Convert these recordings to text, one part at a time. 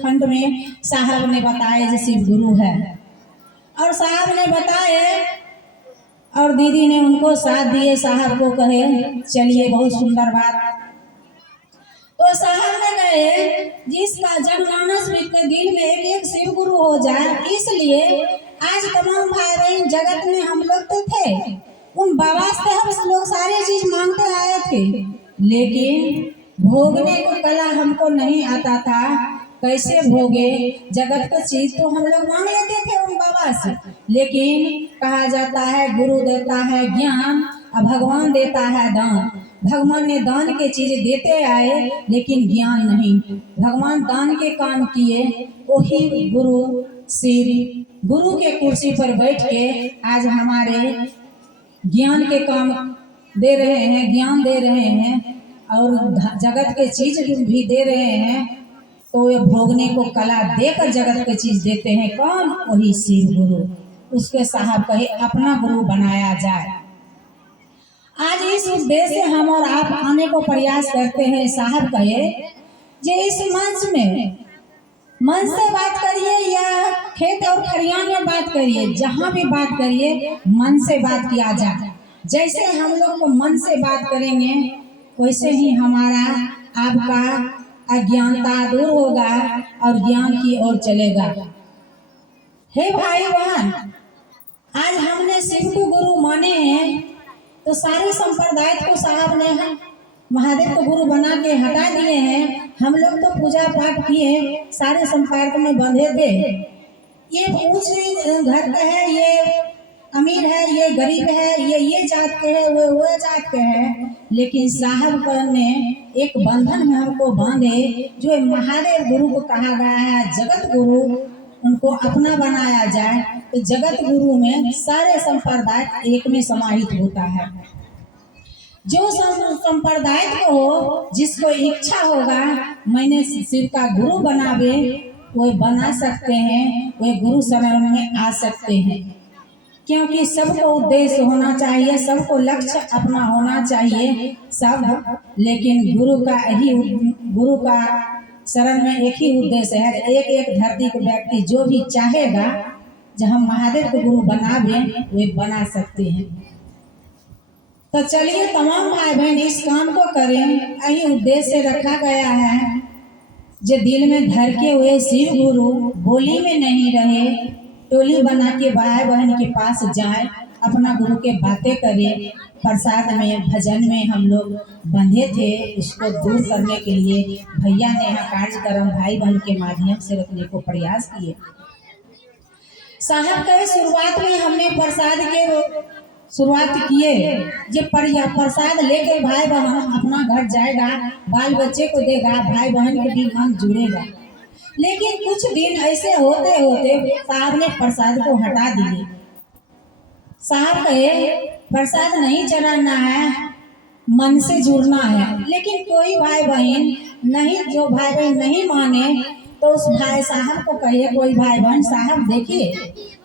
खंड में साहब ने बताए जैसे गुरु है, और साहब ने बताए और दीदी ने उनको साथ दिए। साहब को कहे चलिए बहुत सुंदर बात। तो साहब ने कहे जिसका जनमानस के दिल में एक एक शिव गुरु हो जाए, इसलिए आज तमाम भाई बहन जगत में हम लोग तो थे, उन बाबा से हम लोग सारे चीज मांगते आए थे, लेकिन भोगने को कला हमको नहीं आता था। कैसे भोगे जगत को चीज तो हम लोग मांग लेते थे उन बाबा से, लेकिन कहा जाता है गुरु देता है ज्ञान और भगवान देता है दान। भगवान ने दान के चीज देते आए लेकिन ज्ञान नहीं। भगवान दान के काम किए, वही गुरु श्री गुरु के कुर्सी पर बैठ के आज हमारे ज्ञान के काम दे रहे हैं, ज्ञान दे रहे हैं और जगत के चीज भी दे रहे हैं। तो ये भोगने को कला देकर जगत के चीज देते हैं कौन? वही शिव गुरु। उसके साहब कहे अपना गुरु बनाया जाए। आज इस उद्देश्य से हम और आप आने को प्रयास करते हैं। साहब कहे जे इस मंच में मन से बात करिए या खेत और खरियान में बात करिए, जहाँ भी बात करिए मन से बात किया जाए। जैसे हम लोग को मन से बात करेंगे वैसे ही हमारा आपका अज्ञानता दूर होगा और ज्ञान की ओर चलेगा। हे भाई बहन, आज हमने शिव को गुरु माने हैं तो सारे संप्रदाय को साहब ने महादेव को गुरु बना के हटा दिए हैं। हम लोग तो पूजा पाठ किए, सारे संपर्क में बंधे थे। ये ऊंच घर का है, ये अमीर है, ये गरीब है, ये जात के है, वो जात के है, लेकिन साहब ने एक बंधन में हमको बांधे जो महादेव गुरु को कहा गया है जगत गुरु, उनको अपना बनाया जाए। तो जगत गुरु में सारे संप्रदाय एक में समाहित होता है। जो संप्रदाय को हो, जिसको इच्छा होगा मैंने शिव का गुरु बनावे, वो बना सकते हैं, वे गुरु शरण में आ सकते हैं। क्योंकि सबको उद्देश्य होना चाहिए, सबको लक्ष्य अपना होना चाहिए सब, लेकिन गुरु का शरण में एक ही उद्देश्य है। एक एक धरती के व्यक्ति जो भी चाहेगा जब हम महादेव को गुरु बनावे वे बना सकते हैं। तो चलिए तमाम भाई बहन इस काम को करें। यही उद्देश्य रखा गया है जो दिल में धर के हुए शिव गुरु बोली में नहीं रहे, टोली बना के भाई बहन के पास जाए, अपना गुरु के बातें करें। प्रसाद में भजन में हम लोग बंधे थे, उसको दूर करने के लिए भैया ने यहाँ कार्यक्रम भाई बहन के माध्यम से रखने को प्रयास किए। साहब कहे शुरुआत में हमने प्रसाद के शुरुआत किए, जब प्रसाद लेकर भाई बहन अपना घर जाएगा, बाल बच्चे को देगा, भाई बहन के भी मन जुड़ेगा। लेकिन कुछ दिन ऐसे होते होते साहब ने प्रसाद को हटा दिए। साहब कहे प्रसाद नहीं चढ़ाना है, मन से जुड़ना है। लेकिन कोई भाई बहन नहीं, जो भाई बहन नहीं माने तो उस भाई साहब को कहिए, कोई भाई बहन साहब देखिए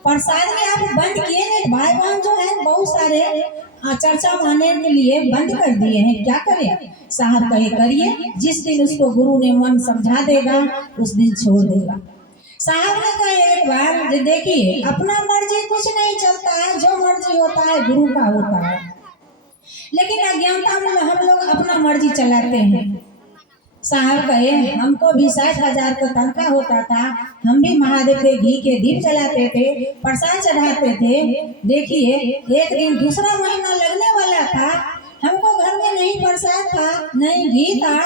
प्रसाद में आप बंद किए नहीं, भाई बहन जो है बहुत सारे चर्चा मानने के लिए बंद कर दिए हैं, क्या करें? साहब कहे करिए, जिस दिन उसको गुरु ने मन समझा देगा उस दिन छोड़ देगा। साहब ने कहा एक बार देखिए अपना मर्जी कुछ नहीं चलता है, जो मर्जी होता है गुरु का होता है, लेकिन अज्ञानता में हम लोग अपना मर्जी चलाते हैं। साहब कहे हमको भी 60,000 का तनख्वाह होता था, हम भी महादेव के घी के दीप जलाते थे, प्रसाद चढ़ाते थे। देखिए एक दिन दूसरा महीना लगने वाला था, हमको घर में नहीं प्रसाद था नहीं घी था,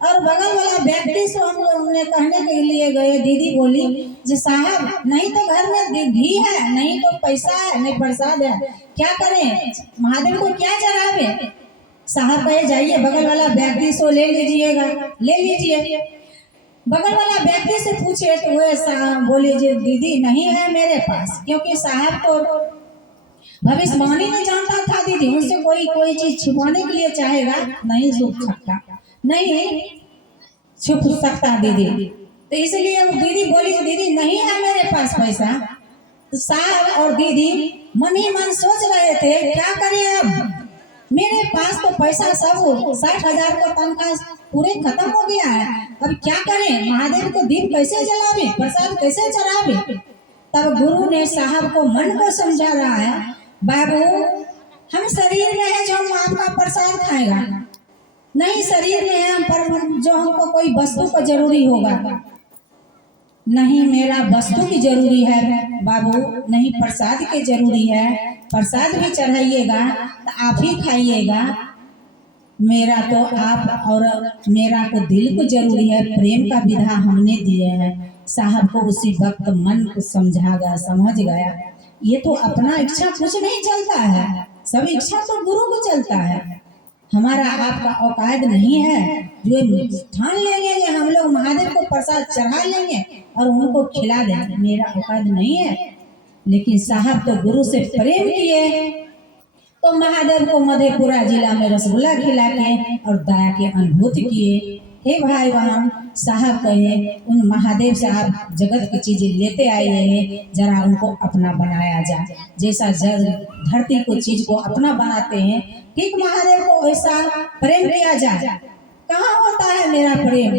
और बगल वाला व्यक्ति से हम लोग ने कहने के लिए गए, दीदी बोली जी साहब नहीं तो घर में घी है, नहीं तो पैसा है, नहीं प्रसाद है, क्या करें? महादेव को क्या चढ़ावे? साहब कहे जाइए बगल वाला व्यक्ति से ले लीजिएगा, ले लीजिए। बगल वाला व्यक्ति से पूछे तो वह बोले जी दीदी नहीं है मेरे पास, क्योंकि साहब को भविष्यवाणी नहीं जानता था दीदी, उससे कोई चीज छुपाने के लिए चाहेगा नहीं छुप सकता, नहीं छुप सकता दीदी। तो इसलिए दीदी बोली दीदी नहीं है मेरे पास पैसा। तो साहब और दीदी मन ही मन सोच रहे थे क्या करें अब, मेरे पास तो पैसा सब 60,000 का तनख्वाह पूरे खत्म हो गया है, अब क्या करें, महादेव को दीप कैसे जलावे, प्रसाद कैसे चढ़ावे। तब गुरु ने साहब को मन को समझा रहा है, बाबू हम शरीर में है जो हम आपका प्रसाद खाएगा, नहीं शरीर में है हम पर जो हमको कोई वस्तु को जरूरी होगा, नहीं मेरा वस्तु की जरूरी है बाबू, नहीं प्रसाद की जरूरी है, प्रसाद भी चढ़ाइएगा तो आप ही खाइएगा, मेरा तो आप और मेरा को दिल को जरूरी है, प्रेम का विधा हमने दिए हैं। साहब को उसी वक्त मन को समझ गया, ये तो अपना इच्छा कुछ नहीं चलता है, सब इच्छा तो गुरु को चलता है, हमारा आपका औकात नहीं है जो ठान लेंगे कि हम लोग महादेव को प्रसाद चढ़ा लेंगे और उनको खिला देंगे, मेरा औकात नहीं है। लेकिन साहब तो गुरु से प्रेम किए, तो महादेव को मधेपुरा जिला में रसगुल्ला खिला के और दया के अनुभूति किए। हे भाई बहन, साहब कहे उन महादेव से आप जगत की चीजें लेते आए हैं, जरा उनको अपना बनाया जाए, जैसा धरती को चीज को अपना बनाते हैं, ठीक महादेव को वैसा प्रेम किया जाए। कहाँ होता है मेरा प्रेम,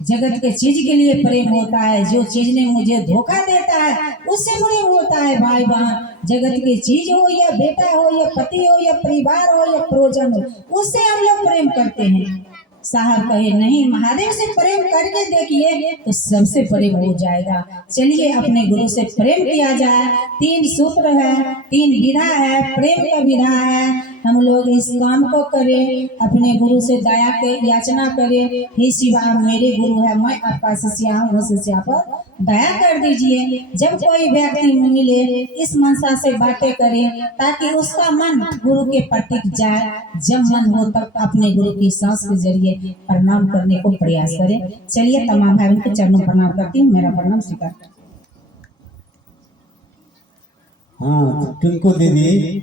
जगत के चीज के लिए प्रेम होता है, जो चीज ने मुझे धोखा देता है उससे प्रेम होता है। भाई बहन, जगत की चीज हो या बेटा हो या पति हो या परिवार हो या प्रोजन हो, उससे हम लोग प्रेम करते हैं। साहब कहे नहीं, महादेव से प्रेम करके देखिए तो सबसे प्रेम हो जाएगा, चलिए अपने गुरु से प्रेम किया जाए। 3 सूत्र है, 3 विधा है, प्रेम का विधा है, हम लोग इस काम को करें, अपने गुरु से दया के याचना करें, हे शिवा मेरे गुरु है, मैं आपका शिष्या हूँ, शिष्या पर दया कर दीजिए। जब कोई व्यक्ति मिले इस मनसा से बातें करे ताकि उसका मन गुरु के प्रति जाए, जब मन हो तब अपने गुरु की सांस के जरिए प्रणाम करने को प्रयास करें। चलिए तमाम भाइयों के चरणों प्रणाम करती हूँ, मेरा प्रणाम स्वीकार। हाँ, टिंकू दीदी